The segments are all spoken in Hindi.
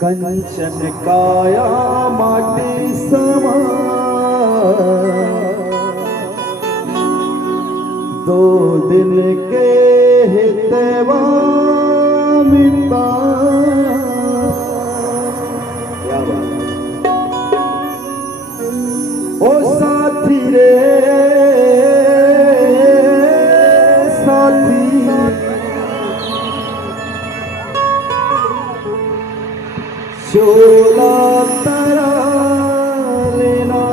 कंचन काया माटी समा, दो दिन के हितवा मिलता। क्या बात ओ साथी रे साथी, शोला तरा लेना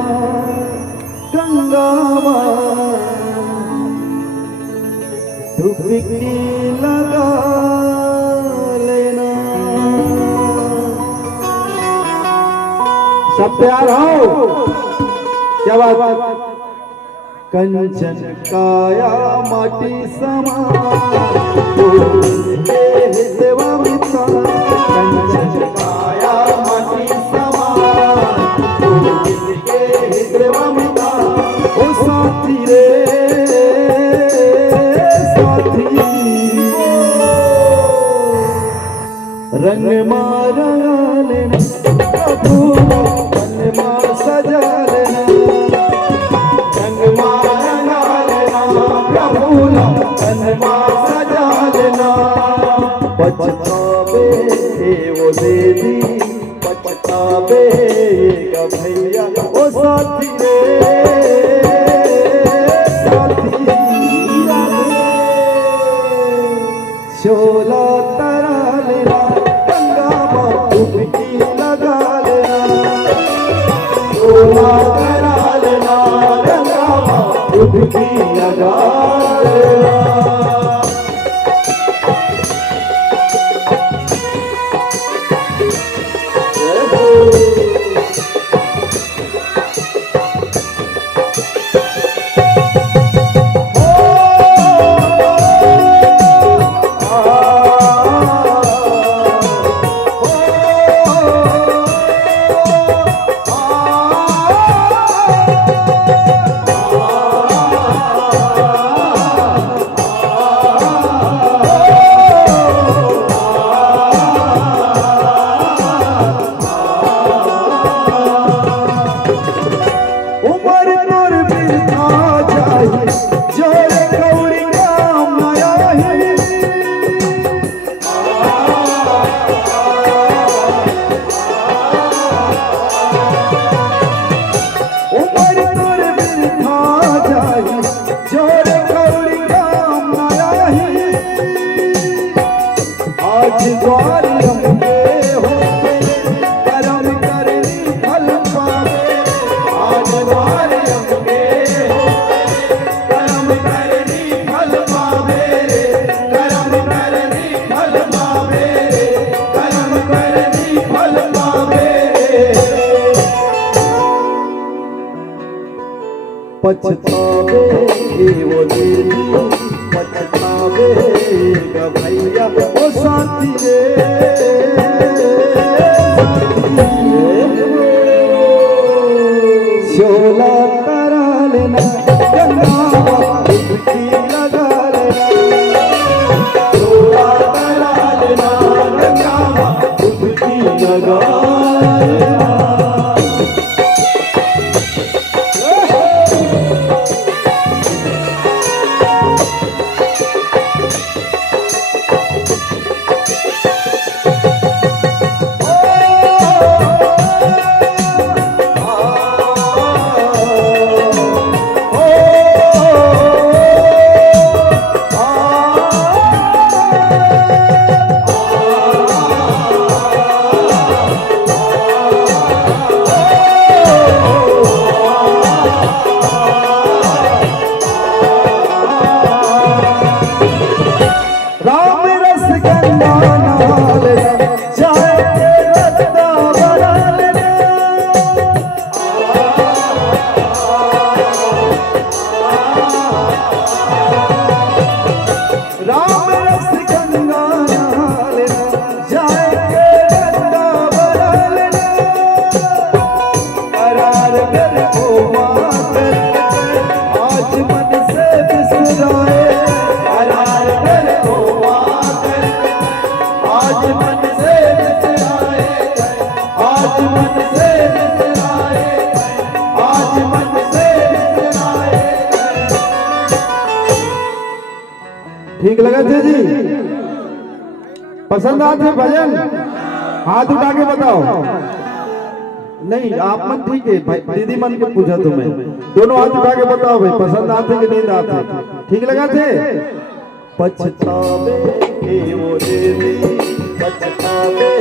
गंगा डुबकी लगा लेना। सब तैयार हो? क्या बात? कंचन काया माटी समा, हितवा मिता। कंचन काया माटी समा, हितवा मिता। ओ साथी रे साथी, रंग मारा लेना प्रभु, मन मार सजा लेना। रंग मारा लेना प्रभु, मन मार सजा लेना। पछतावे वो देवी, पछतावे का भैया। ओ साथी रे साथी, शोला तरा लेना गंगा माँ डुबकी लगा लेना। शोला तरा लेना गंगा माँ डुबकी लगा लेना। पछतावे वो देवी, पछतावे का भैया। ओ साथी रे शोला तरा लेना गंगा डुबकी लगा लेना। शोला तरा लेना गंगा डुबकी लगा लेना। ठीक लगा थे जी? पसंद आते भजन? हाथ उठा के बताओ। नहीं आप मन ठीक है भाई, दीदी मन के पूछा तुम्हें, दोनों हाथ उठा के बताओ भाई पसंद आते कि नहीं आते? ठीक लगा थे? पछतावे के वो देवी पछतावे